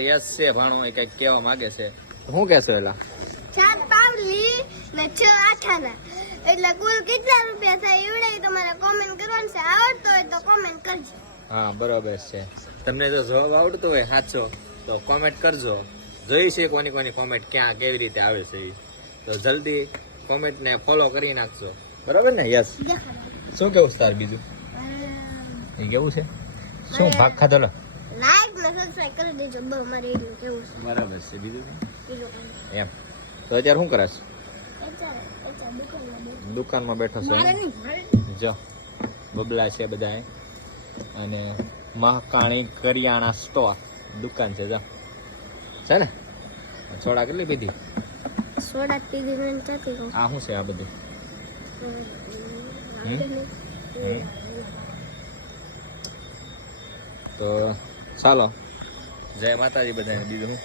Yes છે ભાણો એ કઈક કેવા માંગે છે. શું કહેશો એલા? 7 પાવલી ને 6 આઠાના એટલે કુલ કેટલા રૂપિયા થાય એવડે તમારે કોમેન્ટ કરવાનું છે. આવડતો હોય તો કોમેન્ટ કરજો. હા બરાબર છે. તમને જો જવાબ આવડતો હોય સાચો તો કોમેન્ટ કરજો. જોઈ છે કોની કોની કોમેન્ટ ક્યાં કેવી રીતે આવે છે એ. તો જલ્દી કોમેન્ટ ને ફોલો કરી નાખજો. બરાબર ને? યસ. શું કેવું તાર બીજું એ કેવું છે? શું ભાગ ખાધો? લાઈક ને સબસ્ક્રાઇબ કરી દેજો. બહુ મારે એટલું કેવું છે. બરાબર છે. બીજું બીજું કાંઈ એમ તો અત્યારે શું કરશ? નહીં. દુકાનમાં બેઠો છે. જો બબલા છે બધા અને મહાકાણી કરિયાણા સ્ટોર દુકાન છે. જો છે ને? સોડા કેટલી પીધી? સોડા પીધી મને ચાકી કહું. આ શું છે આ બધું? તો ચાલો જય માતાજી બધાને. બીજું શું?